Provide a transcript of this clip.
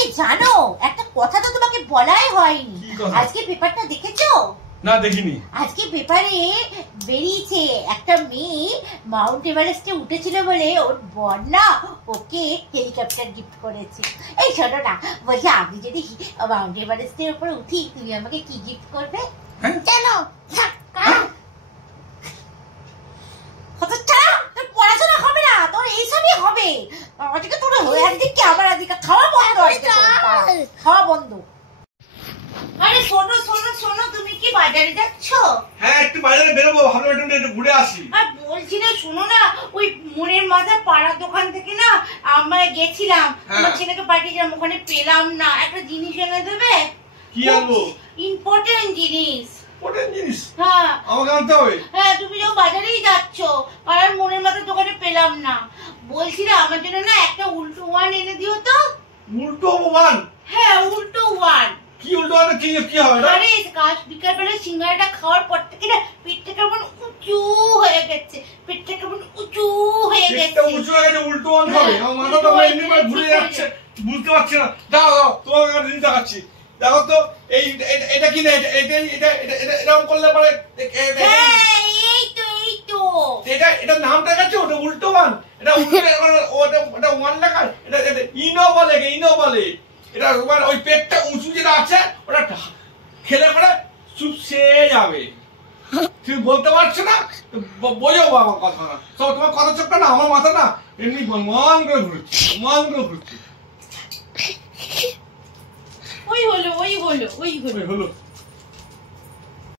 এই জানো একটা কথা তো তোমাকে বলাই হয়নি, আজকে পেপারটা দেখেছো? না দেখিনি। আজকে পেপারে বেরিয়েছে একটা মেয়ে মাউন্ট এভারেস্টে উঠেছিল বলে ওর বর না ওকে হেলিকপ্টার গিফট করেছে। এই শোনো না, বলছি আমি যদি মাউন্ট এভারেস্টের উপরে উঠি তুমি আমাকে কি গিফট করবে? জানো পড়াশোনা হবে না তোর, এইসবই হবে। আজকে তোর একদিকে আমার একদিকে খাওয়া বন্ধ, খাওয়া বন্ধ। আরে শোনো শোনো শোনো, তুমি কি বাজারে যাচ্ছ? হ্যাঁ একটু বাজারে বেরোবো, ভাবলাম একটু ঘুরে আসি। আর বলছি না, শোনো না, ওই মনের মাথা পাড়ার দোকান থেকে না আমরা গেছিলাম, আমার ছেলেকে পাঠিয়েছিলাম, ওখানে পেলাম না। একটা জিনিস এনে দেবে? কি আনবো? ইম্পর্টেন্ট জিনিস। ইম্পর্টেন্ট জিনিস? হ্যাঁ আমাকে আনতে হবে। হ্যাঁ তুমি যখন বাজারেই যাচ্ছ, পাড়ার মনের মাথার দোকানে পেলাম না। বলছি না আমার জন্য না একটা উল্টো ওয়ান এনে দিও তো। উল্টো ওয়ান? হ্যাঁ উল্টো ওয়ান। কি উল্টো ওয়ান? কি কি হবে? আরে কাল বিকাল বেলা সিঙ্গারাটা খাওয়ার পর থেকে না পেটটা কেমন উঁচু হয়ে গেছে, পেটটা কেমন উঁচু হয়ে গেছে। পেটটা উঁচু হয়ে গেছে, উল্টো ওয়ান হবে? আমার মাথা তো এমনি করে ঘুরে যাচ্ছে, বুঝতে পারছি না। দাও দাও তোমাকে একটা জিনিস দেখাচ্ছি, দেখো তো। এই এটা কি না, এরকম করলে পরে এই তো এই তো এটা নাম দেখাচ্ছে, ওটা উল্টো ওয়ান। এটা ওটা ওয়ান লেখা, এটা ইনো বলে, ইনো বলে। এটা ওই পেটটা উঁচু যেটা আছে ওটা খেলে পরে চুপসে যাবে। তুমি বলতে পারছো না, বোঝো আমার কথা না। তোমার কথা চোখটা না, আমার মাথা না এমনি মান করে ঘুরছে, মান করে ঘুরছে। ওই হলো ওই হলো ওই হলো হলো।